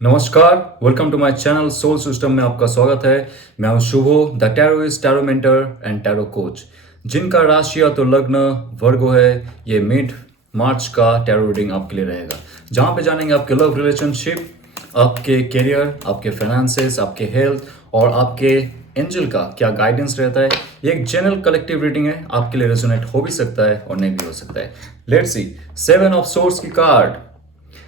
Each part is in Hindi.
नमस्कार, welcome to my channel soul system में आपका स्वागत है। मैं हूं Shubho, the tarotist, tarot mentor and tarot coach. जिनका राशि या तो लग्न वर्गो है, ये मिड मार्च का टैरो रीडिंग आपके लिए रहेगा, जहां पे जानेंगे आपके लव रिलेशनशिप, आपके करियर, आपके फाइनेंसेस, आपके हेल्थ और आपके एंजल का क्या गाइडेंस रहता है। ये एक जनरल कलेक्टिव रीडिंग है, आपके लिए रेजोनेट हो भी सकता है और नहीं भी हो सकता है। लेट्स सी, 7 ऑफ सोर्ड्स की कार्ड।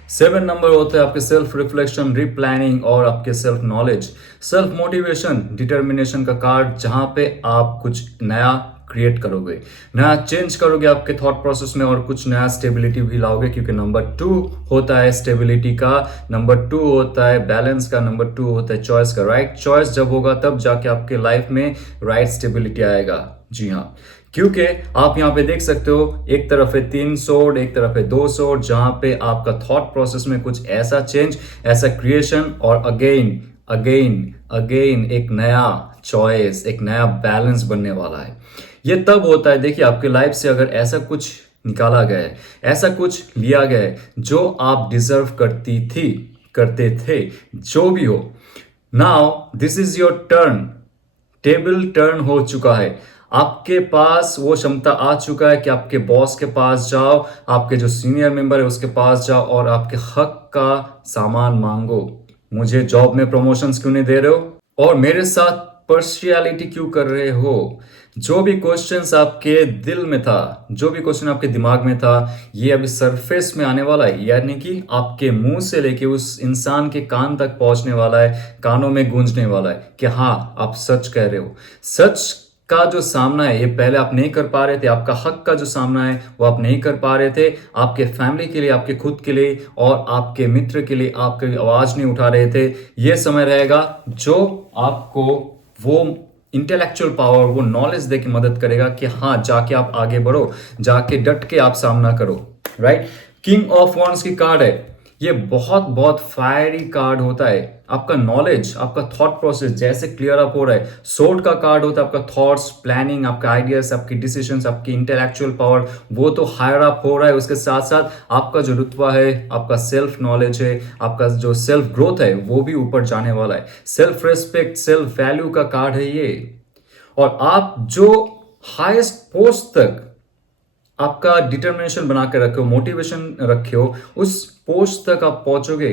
7 नंबर होता है आपके सेल्फ रिफ्लेक्शन, रिप्लानिंग और आपके self knowledge, self motivation, determination का कार्ड, जहां पे आप कुछ नया क्रिएट करोगे, नया चेंज करोगे आपके थॉट प्रोसेस में और कुछ नया स्टेबिलिटी भी लाओगे, क्योंकि नंबर 2 होता है स्टेबिलिटी का, नंबर 2 होता है बैलेंस का, नंबर 2 होता है चॉइस का। राइट चॉइस जब होगा तब जाके आपके लाइफ में राइट स्टेबिलिटी आएगा। जी हाँ, क्योंकि आप यहाँ पे देख सकते हो, एक तरफ है 3 सोर्ड, एक तरफ है 2 सोर्ड, जहां पे आपका थॉट प्रोसेस में कुछ ऐसा चेंज, ऐसा क्रिएशन और अगेन अगेन अगेन एक नया चॉइस, एक नया बैलेंस बनने वाला है। ये तब होता है, देखिए, आपके लाइफ से अगर ऐसा कुछ निकाला गया है, ऐसा कुछ लिया गया है जो आप डिजर्व करती थी, करते थे, जो भी हो, now this is your turn. Table turn हो चुका है, आपके पास वो क्षमता आ चुका है कि आपके बॉस के पास जाओ, आपके जो सीनियर मेंबर है उसके पास जाओ और आपके हक का सामान मांगो। मुझे जॉब में प्रमोशंस क्यों नहीं दे रहे हो, और मेरे साथ पर्शियलिटी क्यों कर रहे हो। जो भी क्वेश्चंस आपके दिल में था, जो भी क्वेश्चन आपके दिमाग में था, ये अभी सरफेस में आने वाला है, यानी कि आपके मुंह से लेके उस इंसान के कान तक पहुंचने वाला है, कानों में गूंजने वाला है कि हाँ, आप सच कह रहे हो। सच का जो सामना है, ये पहले आप नहीं कर पा रहे थे, आपका हक का जो सामना है वो आप नहीं कर पा रहे थे, आपके फैमिली के लिए, आपके खुद के लिए और आपके मित्र के लिए आपकी आवाज नहीं उठा रहे थे। ये समय रहेगा जो आपको वो इंटेलेक्चुअल पावर, वो नॉलेज दे के मदद करेगा कि हाँ, जाके आप आगे बढ़ो, जाके डट के आप सामना करो। राइट, किंग ऑफ वॉन्ड्स की कार्ड है। ये बहुत बहुत फायरी कार्ड होता है। आपका नॉलेज, आपका थॉट प्रोसेस जैसे क्लियर अप हो रहा है। सोर्ड का कार्ड होता है आपका थॉट्स, प्लानिंग, आपका आइडियाज, आपकी डिसीजंस, आपकी इंटेलेक्चुअल पावर, वो तो हायर अप हो रहा है। उसके साथ साथ आपका जो रुतबा है, आपका सेल्फ नॉलेज है, आपका जो सेल्फ ग्रोथ है, वो भी ऊपर जाने वाला है। सेल्फ रेस्पेक्ट, सेल्फ वैल्यू का कार्ड है ये। और आप जो हाईएस्ट पोस्ट तक आपका डिटर्मिनेशन बना के रखे हो, मोटिवेशन रखे हो, उस पोस्ट तक आप पहुंचोगे।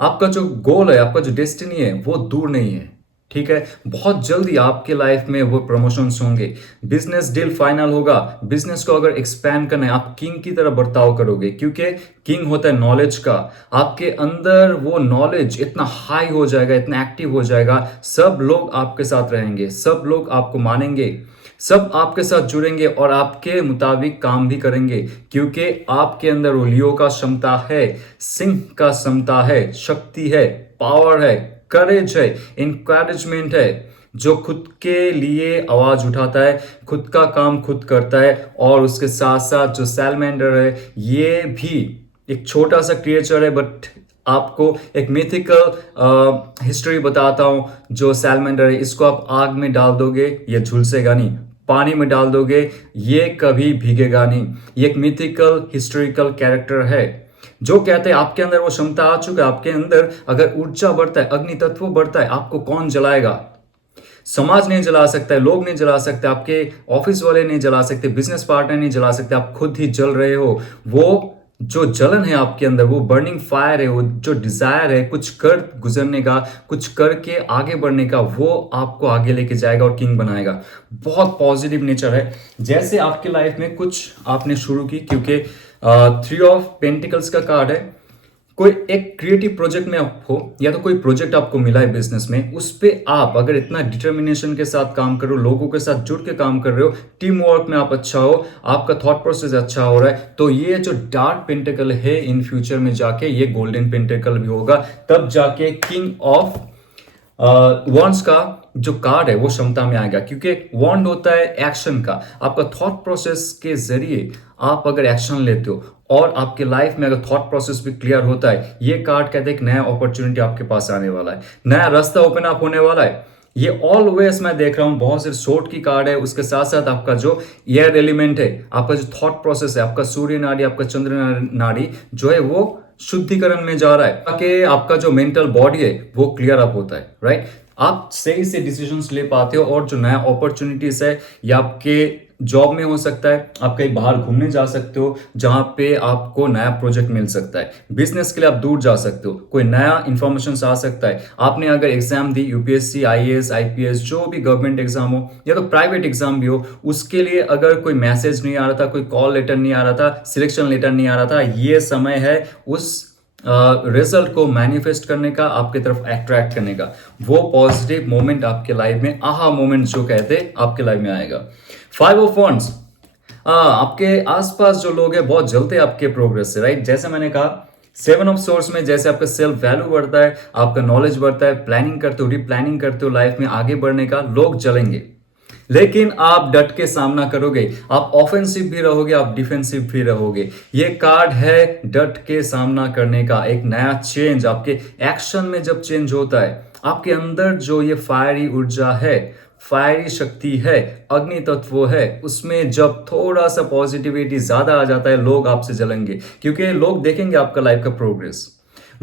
आपका जो गोल है, आपका जो डेस्टिनी है, वो दूर नहीं है। ठीक है, बहुत जल्दी आपके लाइफ में वो प्रमोशंस होंगे, बिजनेस डील फाइनल होगा। बिजनेस को अगर एक्सपैंड करना है, आप किंग की तरह बर्ताव करोगे, क्योंकि किंग होता है नॉलेज का। आपके अंदर वो नॉलेज इतना हाई हो जाएगा, इतना एक्टिव हो जाएगा, सब लोग आपके साथ रहेंगे, सब लोग आपको मानेंगे, सब आपके साथ जुड़ेंगे और आपके मुताबिक काम भी करेंगे, क्योंकि आपके अंदर वो लियो का क्षमता है, सिंह का क्षमता है, शक्ति है, पावर है, करेज है, इंकरेजमेंट है, जो खुद के लिए आवाज उठाता है, खुद का काम खुद करता है। और उसके साथ साथ जो सैलमेंडर है, ये भी एक छोटा सा क्रिएचर है, बट आपको एक मिथिकल हिस्ट्री बताता हूं। जो सैलमेंडर है, इसको आप आग में डाल दोगे, ये झुलसेगा नहीं, पानी में डाल दोगे, ये कभी भीगेगा नहीं। ये एक मिथिकल हिस्टोरिकल कैरेक्टर है, जो कहते हैं आपके अंदर वो क्षमता आ चुका है। आपके अंदर अगर ऊर्जा बढ़ता है, अग्नि तत्व बढ़ता है, आपको कौन जलाएगा। समाज नहीं जला सकता है, लोग नहीं जला सकते, आपके ऑफिस वाले नहीं जला सकते, बिजनेस पार्टनर नहीं जला सकते, आप खुद ही जल रहे हो। वो जो जलन है आपके अंदर, वो बर्निंग फायर है, वो जो डिजायर है कुछ कर गुजरने का, कुछ करके आगे बढ़ने का, वो आपको आगे लेके जाएगा और किंग बनाएगा। बहुत पॉजिटिव नेचर है। जैसे आपकी लाइफ में कुछ आपने शुरू की, क्योंकि 3 ऑफ पेंटिकल्स का कार्ड है। कोई एक क्रिएटिव प्रोजेक्ट में आप हो, या तो कोई प्रोजेक्ट आपको मिला है बिजनेस में, उस पे आप अगर इतना डिटर्मिनेशन के साथ काम कर रहे हो, लोगों के साथ जुड़ के काम कर रहे हो, टीम वर्क में आप अच्छा हो, आपका थॉट प्रोसेस अच्छा हो रहा है, तो ये जो डार्क पेंटिकल है, इन फ्यूचर में जाके ये गोल्डन पेंटिकल भी होगा। तब जाके किंग ऑफ वॉन्ड्स का जो कार्ड है वो क्षमता में आएगा, क्योंकि वॉन्ड होता है एक्शन का। आपका थॉट प्रोसेस के जरिए आप अगर एक्शन लेते हो और आपके लाइफ में अगर थॉट प्रोसेस भी क्लियर होता है, ये कार्ड कहते हैं एक नया अपॉर्चुनिटी आपके पास आने वाला है, नया रास्ता ओपन अप होने वाला है। ये ऑलवेज मैं देख रहा हूं, बहुत से सोर्ट की कार्ड है। उसके साथ साथ आपका जो एयर एलिमेंट है, आपका जो थॉट प्रोसेस है, आपका सूर्य नाड़ी, आपका चंद्र नाड़ी जो है, वो शुद्धिकरण में जा रहा है ताकि आपका जो मेंटल बॉडी है वो क्लियर अप होता है, राइट। आप सही से डिसीजंस ले पाते हो और जो नया अपॉर्चुनिटीज है या आपके जॉब में हो सकता है, आप कहीं बाहर घूमने जा सकते हो जहां पे आपको नया प्रोजेक्ट मिल सकता है, बिजनेस के लिए आप दूर जा सकते हो, कोई नया इंफॉर्मेशन आ सकता है। आपने अगर एग्जाम दी यूपीएससी, आईएएस, आईपीएस, जो भी गवर्नमेंट एग्जाम हो या तो प्राइवेट एग्जाम भी हो, उसके लिए अगर कोई मैसेज नहीं आ रहा था, कोई कॉल लेटर नहीं आ रहा था, सिलेक्शन लेटर नहीं आ रहा था, ये समय है उस रिजल्ट को मैनिफेस्ट करने का, आपके तरफ अट्रैक्ट करने का। वो पॉजिटिव मोमेंट आपके लाइफ में, आहा मोमेंट जो कहते हैं, आपके लाइफ में आएगा। 5 ऑफ वंड्स, आपके आसपास जो लोग हैं बहुत जलते हैं आपके प्रोग्रेस से, राइट। जैसे मैंने कहा 7 ऑफ सोर्स में जैसे आपका सेल्फ वैल्यू बढ़ता है, आपका नॉलेज बढ़ता है, प्लानिंग करते हो, रिप्लानिंग करते हो लाइफ में आगे बढ़ने का, लोग जलेंगे लेकिन आप डट के सामना करोगे। आप ऑफेंसिव भी रहोगे, आप डिफेंसिव भी रहोगे। ये कार्ड है डट के सामना करने का, एक नया चेंज। आपके एक्शन में जब चेंज होता है, आपके अंदर जो ये फायरी ऊर्जा है, फायरी शक्ति है, अग्नि तत्व है, उसमें जब थोड़ा सा पॉजिटिविटी ज्यादा आ जाता है, लोग आपसे जलेंगे क्योंकि लोग देखेंगे आपका लाइफ का प्रोग्रेस,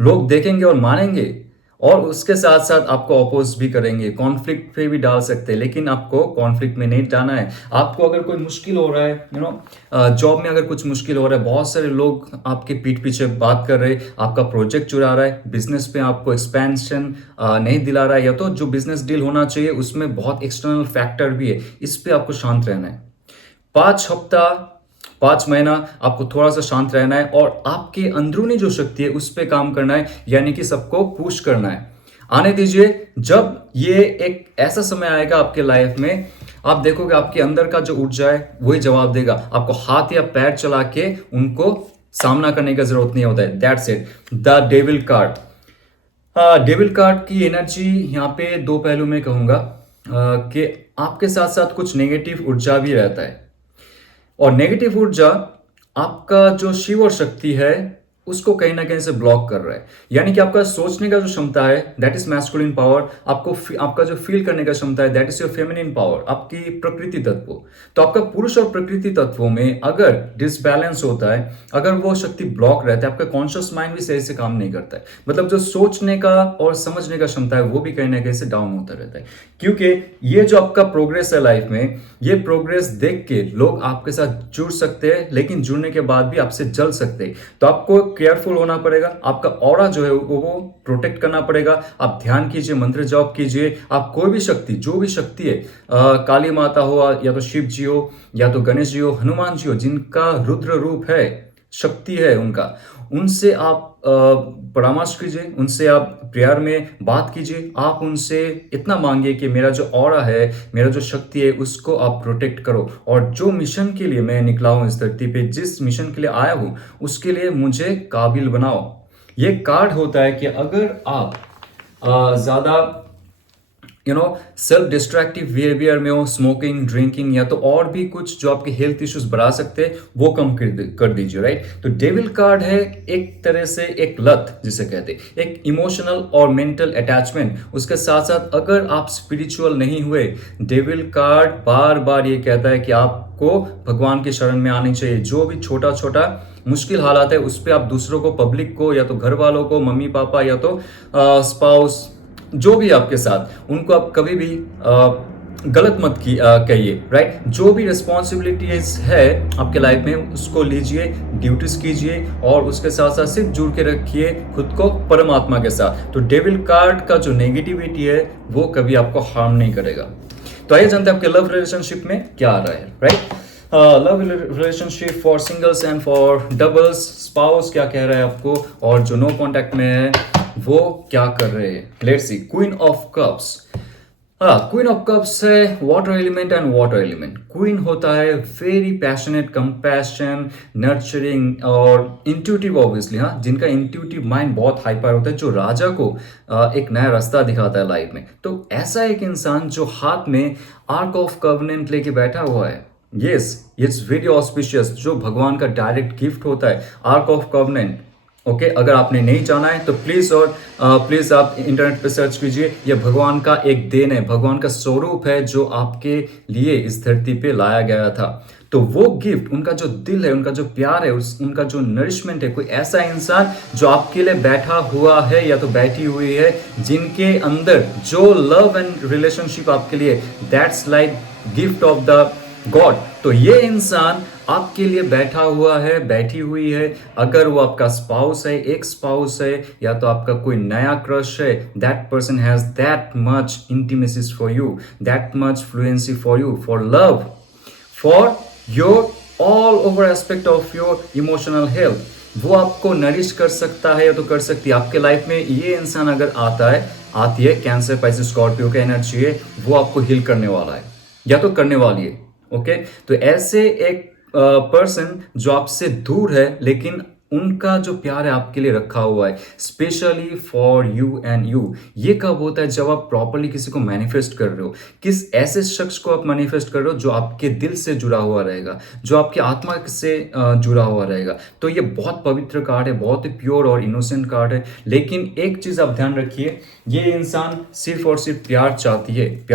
लोग देखेंगे और मानेंगे और उसके साथ साथ आपको अपोज भी करेंगे, कॉन्फ्लिक्ट पे भी डाल सकते हैं, लेकिन आपको कॉन्फ्लिक्ट में नहीं जाना है। आपको अगर कोई मुश्किल हो रहा है, जॉब में अगर कुछ मुश्किल हो रहा है, बहुत सारे लोग आपके पीठ पीछे बात कर रहे हैं, आपका प्रोजेक्ट चुरा रहा है, बिजनेस पे आपको एक्सपेंशन नहीं दिला रहा है, या तो जो बिजनेस डील होना चाहिए उसमें बहुत एक्सटर्नल फैक्टर भी है, इस पे आपको शांत रहना है। 5 हफ्ता 5 महीना आपको थोड़ा सा शांत रहना है और आपके अंदरूनी जो शक्ति है उस पर काम करना है, यानी कि सबको पुश करना है। आने दीजिए, जब ये एक ऐसा समय आएगा आपके लाइफ में, आप देखोगे आपके अंदर का जो ऊर्जा है वही जवाब देगा। आपको हाथ या पैर चला के उनको सामना करने का जरूरत नहीं होता है। That's it, the devil card. Devil card की एनर्जी यहाँ पे दो पहलू में कहूंगा कि आपके साथ साथ कुछ नेगेटिव ऊर्जा भी रहता है, और नेगेटिव ऊर्जा आपका जो शिव और शक्ति है उसको कहीं ना कहीं से ब्लॉक कर रहा है। यानी कि आपका सोचने का जो क्षमता है दैट इज मैस्कुलिन पावर, आपका जो फील करने का क्षमता है that is your feminine power, आपकी प्रकृति तत्व। तो आपका पुरुष और प्रकृति तत्वों में अगर डिसबैलेंस होता है, अगर वो शक्ति ब्लॉक रहता है, आपका कॉन्शियस माइंड भी सही से काम नहीं करता है। मतलब जो सोचने का और समझने का क्षमता है वो भी कहीं ना कहीं से डाउन होता रहता है, क्योंकि ये जो आपका प्रोग्रेस है लाइफ में, ये प्रोग्रेस देख के लोग आपके साथ जुड़ सकते हैं, लेकिन जुड़ने के बाद भी आपसे जल सकते हैं। तो आपको केयरफुल होना पड़ेगा, आपका ऑरा जो है वो प्रोटेक्ट करना पड़ेगा। आप ध्यान कीजिए, मंत्र जाप कीजिए। आप कोई भी शक्ति, जो भी शक्ति है, काली माता हो या तो शिव जी हो या तो गणेश जी हो, हनुमान जी हो, जिनका रुद्र रूप है, शक्ति है उनका, उनसे आप परामर्श कीजिए, उनसे आप प्रेयर में बात कीजिए। आप उनसे इतना मांगिए कि मेरा जो ऑरा है, मेरा जो शक्ति है, उसको आप प्रोटेक्ट करो, और जो मिशन के लिए मैं निकला हूं इस धरती पे, जिस मिशन के लिए आया हूं, उसके लिए मुझे काबिल बनाओ। ये कार्ड होता है कि अगर आप ज्यादा सेल्फ डिस्ट्रैक्टिव बिहेवियर में हो, स्मोकिंग, ड्रिंकिंग या तो और भी कुछ जो आपके हेल्थ इश्यूज बढ़ा सकते हैं, वो कम कर दीजिए, राइट। तो डेविल कार्ड है एक तरह से एक लत जिसे कहते हैं, एक इमोशनल और मेंटल अटैचमेंट। उसके साथ साथ अगर आप स्पिरिचुअल नहीं हुए, डेविल कार्ड बार बार ये कहता है कि आपको भगवान की शरण में आनी चाहिए। जो भी छोटा छोटा मुश्किल हालात है उस पर आप दूसरों को, पब्लिक को, या तो घर वालों को, मम्मी पापा या तो स्पाउस, जो भी आपके साथ, उनको आप कभी भी गलत मत कहिए, राइट। जो भी रिस्पॉन्सिबिलिटीज है आपके लाइफ में उसको लीजिए, ड्यूटीज कीजिए, और उसके साथ साथ सिर्फ जुड़ के रखिए खुद को परमात्मा के साथ। तो डेविल कार्ड का जो नेगेटिविटी है वो कभी आपको हार्म नहीं करेगा। तो आइए जानते हैं आपके लव रिलेशनशिप में क्या आ रहा है, right. Love relationship for singles and for doubles, spouse क्या कह रहा है आपको, और जो नो कॉन्टैक्ट में है वो क्या कर रहे हैं। Let's see, queen of cups. Queen of cups है water element and water element. Queen होता है वेरी पैशनेट, कंपैशन, नर्चरिंग और इंट्यूटिव, ऑब्वियसली, जिनका इंट्यूटिव माइंड बहुत हाइपर होता है, जो राजा को एक नया रास्ता दिखाता है लाइफ में। तो ऐसा एक इंसान जो हाथ में आर्क ऑफ कवनेंट लेके बैठा हुआ है, यस, इट्स वेरी ऑस्पिशियस, जो भगवान का डायरेक्ट गिफ्ट होता है, आर्क ऑफ कवनेंट। ओके, अगर आपने नहीं जाना है तो प्लीज आप इंटरनेट पे सर्च कीजिए। यह भगवान का एक देन है, भगवान का स्वरूप है जो आपके लिए इस धरती पे लाया गया था। तो वो गिफ्ट, उनका जो दिल है, उनका जो प्यार है, उनका जो नरिशमेंट है, कोई ऐसा इंसान जो आपके लिए बैठा हुआ है या तो बैठी हुई है, जिनके अंदर जो लव एंड रिलेशनशिप आपके लिए, that's like gift of the God. तो ये इंसान आपके लिए बैठा हुआ है, बैठी हुई है। अगर वो आपका स्पाउस है, एक स्पाउस है, या तो आपका कोई नया क्रश है, that person has that much intimacy for you, that much fluency for you, for love, for your all over aspect of your emotional health. वो आपको नरिश कर सकता है या तो कर सकती है। आपके लाइफ में ये इंसान अगर आता है, आती है, कैंसर, पाइसेस, स्कॉर्पियो का एनर्जी है, वो आपको हील करने वाला है या तो करने वाली है। ओके, तो ऐसे एक पर्सन जो आपसे दूर है लेकिन उनका जो प्यार है आपके लिए रखा हुआ है, specially for you and you. ये कब होता है? जब आप प्रॉपरली किसी को मैनिफेस्ट कर रहे हो, किस ऐसे शख्स को आप मैनिफेस्ट कर रहे हो जो आपके दिल से जुड़ा हुआ रहेगा, जो आपकी आत्मा से जुड़ा हुआ रहेगा। तो ये बहुत पवित्र कार्ड है, बहुत ही प्योर और इनोसेंट कार्ड है। लेकिन एक चीज आप ध्यान रखिए, ये इंसान सिर्फ और सिर्फ प्यार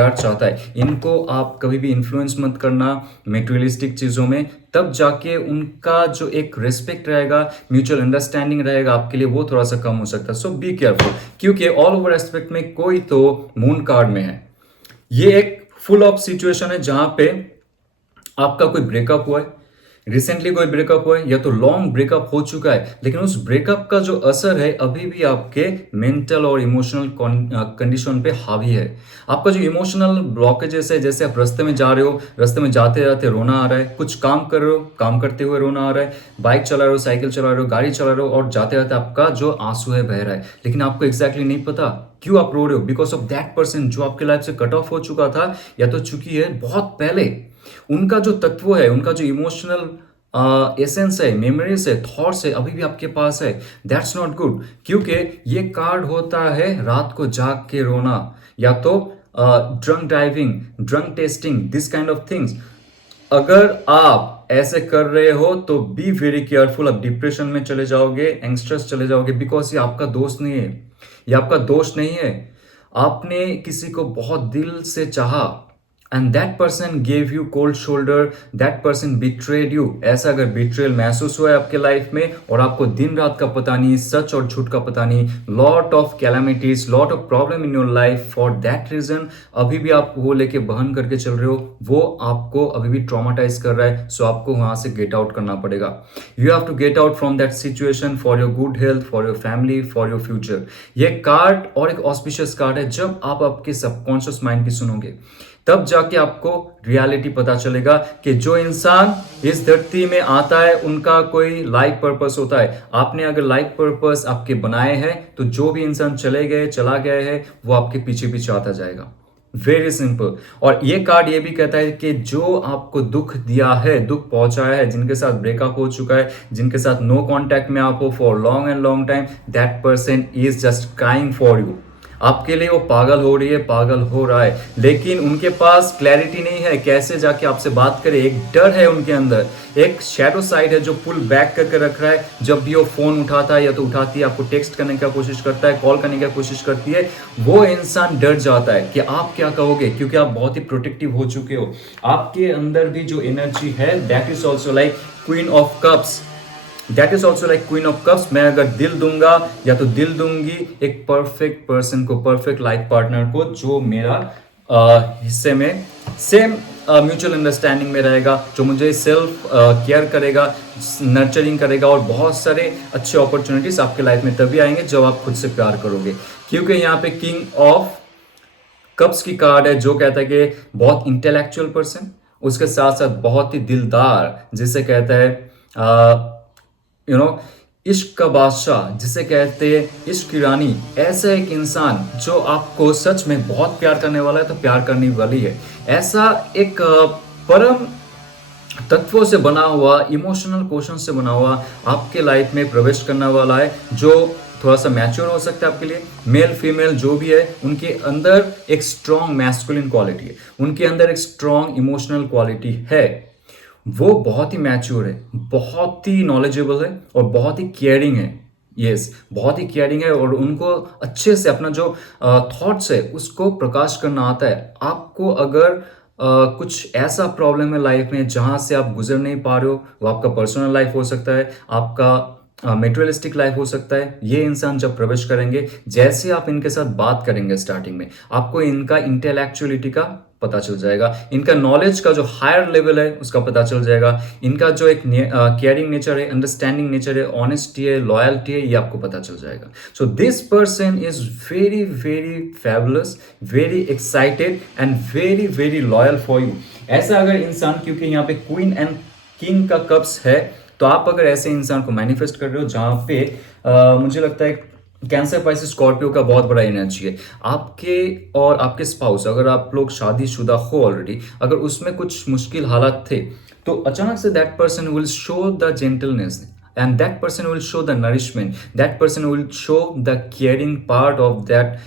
चाहता है। इनको आप कभी भी इन्फ्लुएंस मत करना मेटेरियलिस्टिक चीजों में, तब जाके उनका जो एक रिस्पेक्ट रहेगा, म्यूचुअल अंडरस्टैंडिंग रहेगा आपके लिए, वो थोड़ा सा कम हो सकता है। सो बी केयरफुल, क्योंकि ऑल ओवर एस्पेक्ट में कोई तो मून कार्ड में है। ये एक फुल ऑफ सिचुएशन है जहां पे आपका कोई ब्रेकअप हुआ है, रिसेंटली कोई ब्रेकअप हुआ है, या तो लॉन्ग ब्रेकअप हो चुका है, लेकिन उस ब्रेकअप का जो असर है अभी भी आपके मेंटल और इमोशनल कंडीशन पे हावी है। आपका जो इमोशनल ब्लॉकेजेस है, जैसे आप रास्ते में जा रहे हो, रास्ते में जाते जाते रोना आ रहा है, कुछ काम कर रहे हो, काम करते हुए रोना आ रहा है, बाइक चला रहे हो, साइकिल चला रहे हो, गाड़ी चला रहे हो, और जाते जाते आपका जो आंसू है बह रहा है, लेकिन आपको एग्जैक्टली नहीं पता क्यों आप रो रहे हो। बिकॉज ऑफ दैट पर्सन जो आपके लाइफ से कट ऑफ हो चुका था या तो चुकी है बहुत पहले। उनका जो तत्व है, उनका जो इमोशनल एसेंस है, मेमोरीज है, थॉट्स है, अभी भी आपके पास है। दैट्स नॉट गुड, क्योंकि ये कार्ड होता है रात को जाग के रोना, या तो drunk driving, drunk testing, this kind of things. अगर आप ऐसे कर रहे हो तो बी वेरी केयरफुल। आप डिप्रेशन में चले जाओगे, एंग्स्ट्रस चले जाओगे, बिकॉज ये आपका दोस्त नहीं है, ये आपका दोस्त नहीं है। आपने किसी को बहुत दिल से चाहा and that person gave you cold shoulder, that person betrayed you. ऐसा अगर बिट्रेयल महसूस हुआ है आपके लाइफ में और आपको दिन रात का पता नहीं, सच और झूठ का पता नहीं, lot of calamities, lot of problem in your life, for that reason अभी भी आप वो लेके बहन करके चल रहे हो, वो आपको अभी भी ट्रॉमाटाइज कर रहा है। सो आपको वहां से गेट आउट करना पड़ेगा। You have to get out from that situation for your good health, for your family, for your future. ये कार्ड और एक ऑस्पिशियस कार्ड है। जब आप आपके सबकॉन्शियस माइंड की सुनोगे, तब जाके आपको रियलिटी पता चलेगा कि जो इंसान इस धरती में आता है उनका कोई लाइफ पर्पस होता है। आपने अगर लाइफ पर्पस आपके बनाए हैं तो जो भी इंसान चला गया है वो आपके पीछे पीछे आता जाएगा। Very simple. और ये कार्ड ये भी कहता है कि जो आपको दुख दिया है, दुख पहुंचाया है, जिनके साथ ब्रेकअप हो चुका है, जिनके साथ नो कांटेक्ट में आप हो for long and long time, that person is just crying for you. आपके लिए वो पागल हो रही है, पागल हो रहा है, लेकिन उनके पास क्लैरिटी नहीं है कैसे जाके आपसे बात करे। एक डर है उनके अंदर, एक शैडो साइड है जो पुल बैक करके रख रहा है। जब भी वो फोन उठाता है या तो उठाती है, आपको टेक्स्ट करने की कोशिश करता है, कॉल करने की कोशिश करती है, वो इंसान डर जाता है कि आप क्या कहोगे, क्योंकि आप बहुत ही प्रोटेक्टिव हो चुके हो। आपके अंदर भी जो एनर्जी है, that is also like queen of cups, that is also like queen of cups. मैं अगर दिल दूंगा या तो दिल दूंगी एक परफेक्ट पर्सन को, परफेक्ट लाइफ पार्टनर को, जो मेरा हिस्से में सेम म्यूचुअल अंडरस्टैंडिंग में रहेगा, जो मुझे सेल्फ केयर करेगा, नर्चरिंग करेगा, और बहुत सारे अच्छे अपॉर्चुनिटीज आपके लाइफ में तभी आएंगे जब आप खुद से प्यार करोगे। क्योंकि यहाँ पे किंग ऑफ कप्स की कार्ड है जो कहता है कि बहुत इंटेलेक्चुअल पर्सन, उसके साथ साथ बहुत ही दिलदार, जिसे कहता है इश्क का बादशाह, जिसे कहते हैं इश्क की रानी। ऐसा एक इंसान जो आपको सच में बहुत प्यार करने वाला है, तो प्यार करने वाली है। ऐसा एक परम तत्वों से बना हुआ, इमोशनल क्वेश्चन से बना हुआ आपके लाइफ में प्रवेश करने वाला है, जो थोड़ा सा मैच्योर हो सकता है आपके लिए। मेल फीमेल जो भी है, उनके अंदर एक स्ट्रॉन्ग मैस्कुलिन क्वालिटी है, उनके अंदर एक स्ट्रॉन्ग इमोशनल क्वालिटी है। वो बहुत ही मैच्योर है, बहुत ही नॉलेजेबल है और बहुत ही केयरिंग है। यस, बहुत ही केयरिंग है, और उनको अच्छे से अपना जो थॉट्स है उसको प्रकाश करना आता है। आपको अगर कुछ ऐसा प्रॉब्लम है लाइफ में जहाँ से आप गुजर नहीं पा रहे हो। वो आपका पर्सनल लाइफ हो सकता है, आपका मेटेरियलिस्टिक लाइफ हो सकता है। ये इंसान जब प्रवेश करेंगे, जैसे आप इनके साथ बात करेंगे स्टार्टिंग में, आपको इनका इंटेलेक्चुअलिटी का पता चल जाएगा, इनका नॉलेज का जो हायर लेवल है उसका पता चल जाएगा, इनका जो एक केयरिंग नेचर है, अंडरस्टैंडिंग नेचर है, ऑनेस्टी है, लॉयल्टी है, ये आपको पता चल जाएगा। So this person is very very fabulous, very excited and very very loyal for you. ऐसा अगर इंसान, क्योंकि यहाँ पे क्वीन एंड किंग का कप्स है, तो आप अगर ऐसे इंसान को मैनिफेस्ट कर रहे हो जहां पे मुझे लगता है कैंसर, पाइसेस, स्कॉर्पियो का बहुत बड़ा एनर्जी है आपके और आपके स्पाउस, अगर आप लोग शादीशुदा हो ऑलरेडी, अगर उसमें कुछ मुश्किल हालात थे, तो अचानक say that person will show the gentleness and that person will show the nourishment, that person will show the caring part of that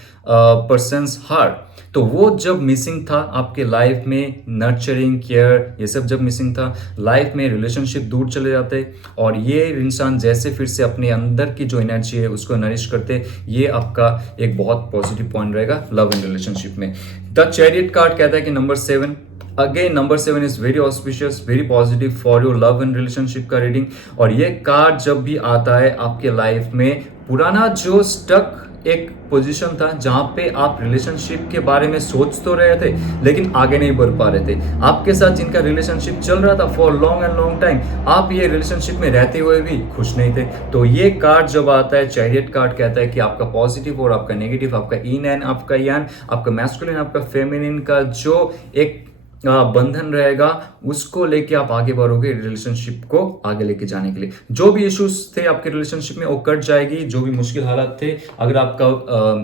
person's heart। तो वो जब मिसिंग था आपके लाइफ में, नर्चरिंग, केयर, ये सब जब मिसिंग था लाइफ में, रिलेशनशिप दूर चले जाते, और ये इंसान जैसे फिर से अपने अंदर की जो एनर्जी है उसको नरिश करते, ये आपका एक बहुत पॉजिटिव पॉइंट रहेगा लव एंड रिलेशनशिप में। द चैरियट कार्ड कहता है कि number 7, again number 7 is very auspicious, very positive for your love and relationship का रीडिंग। और ये कार्ड जब भी आता है आपके लाइफ में, पुराना जो स्टक एक पोजीशन था जहां पे आप रिलेशनशिप के बारे में सोच तो रहे थे लेकिन आगे नहीं बढ़ पा रहे थे, आपके साथ जिनका रिलेशनशिप चल रहा था for long and long time, आप ये रिलेशनशिप में रहते हुए भी खुश नहीं थे, तो ये कार्ड जब आता है, चैरियट कार्ड कहता है कि आपका पॉजिटिव और आपका नेगेटिव, आपका इन एंड आपका यान, आपका मैस्कुलिन, आपका फेमिनिन का जो एक बंधन रहेगा, उसको लेके आप आगे बढ़ोगे रिलेशनशिप को आगे लेके जाने के लिए। जो भी इश्यूज थे आपके रिलेशनशिप में वो कट जाएगी, जो भी मुश्किल हालात थे, अगर आपका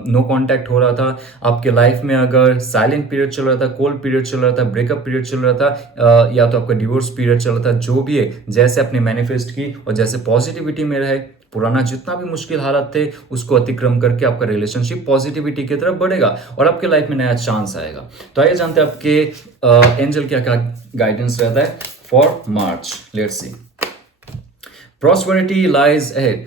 नो कांटेक्ट हो रहा था, आपके लाइफ में अगर साइलेंट पीरियड चल रहा था, कोल्ड पीरियड चल रहा था, ब्रेकअप पीरियड चल रहा था, या तो आपका डिवोर्स पीरियड चल रहा था, जो भी है, जैसे आपने मैनिफेस्ट की और जैसे पॉजिटिविटी में रहे, पुराना जितना भी मुश्किल हालात थे उसको अतिक्रम करके आपका रिलेशनशिप पॉजिटिविटी की तरफ बढ़ेगा और आपके लाइफ में नया चांस आएगा। तो आइए जानते हैं आपके एंजल क्या क्या गाइडेंस रहता है for March. Let's see. Prosperity lies ahead.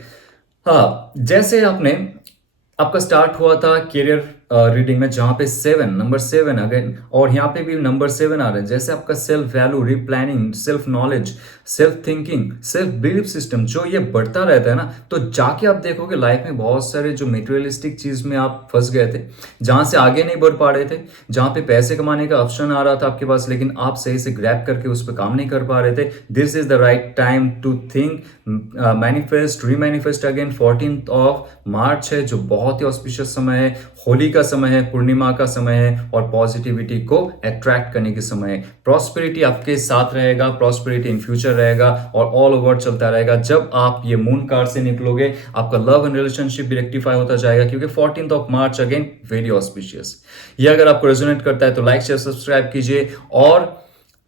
हाँ, जैसे आपका स्टार्ट हुआ था करियर रीडिंग में जहां पे नंबर 7 अगेन, और यहाँ पे भी नंबर 7 आ रहे हैं, जैसे आपका self value, replanning, self knowledge, self thinking, self belief system जो ये बढ़ता रहता है ना, तो जाके आप देखोगे लाइफ में बहुत सारे जो मेटेरियलिस्टिक चीज में आप फंस गए थे, जहां से आगे नहीं बढ़ पा रहे थे, जहां पे पैसे कमाने का ऑप्शन आ रहा था आपके पास, लेकिन आप सही से ग्रैब करके उस पर काम नहीं कर पा रहे थे। This is the right time to think, manifest, remanifest again. 14th of March है जो बहुत ही ऑस्पिशियस समय है, होली का समय है, पूर्णिमा का समय है और पॉजिटिविटी को अट्रैक्ट करने के समय है। प्रॉस्पेरिटी आपके साथ रहेगा, प्रॉस्पेरिटी इन फ्यूचर रहेगा और ऑल ओवर चलता रहेगा। जब आप ये मून कार्ड से निकलोगे आपका लव एंड रिलेशनशिप भी रेक्टिफाई होता जाएगा, क्योंकि 14th of March again very auspicious. ये अगर आपको रेजोनेट करता है तो लाइक शेयर सब्सक्राइब कीजिए, और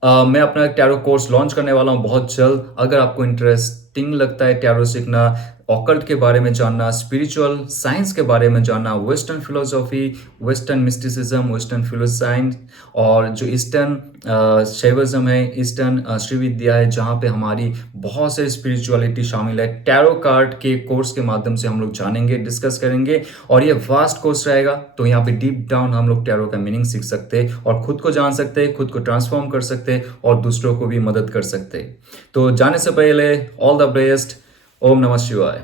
मैं अपना टैरो कोर्स लॉन्च करने वाला हूँ बहुत जल्द। अगर आपको इंटरेस्टिंग लगता है टैरो सीखना, ऑकल्ट के बारे में जानना, स्पिरिचुअल साइंस के बारे में जानना, western philosophy, western mysticism, western philoscience और जो ईस्टर्न शैविज्म है, ईस्टर्न श्रीविद्या है, जहाँ पे हमारी बहुत सारी स्पिरिचुअलिटी शामिल है, टैरो कार्ड के कोर्स के माध्यम से हम लोग जानेंगे, डिस्कस करेंगे। और ये वास्ट कोर्स रहेगा, तो यहाँ पे डीप डाउन हम लोग टैरो का मीनिंग सीख सकते हैं और खुद को जान सकते हैं, खुद को ट्रांसफॉर्म कर सकते हैं और दूसरों को भी मदद कर सकते हैं। तो जाने से पहले ऑल द बेस्ट। ओम नमः शिवाय।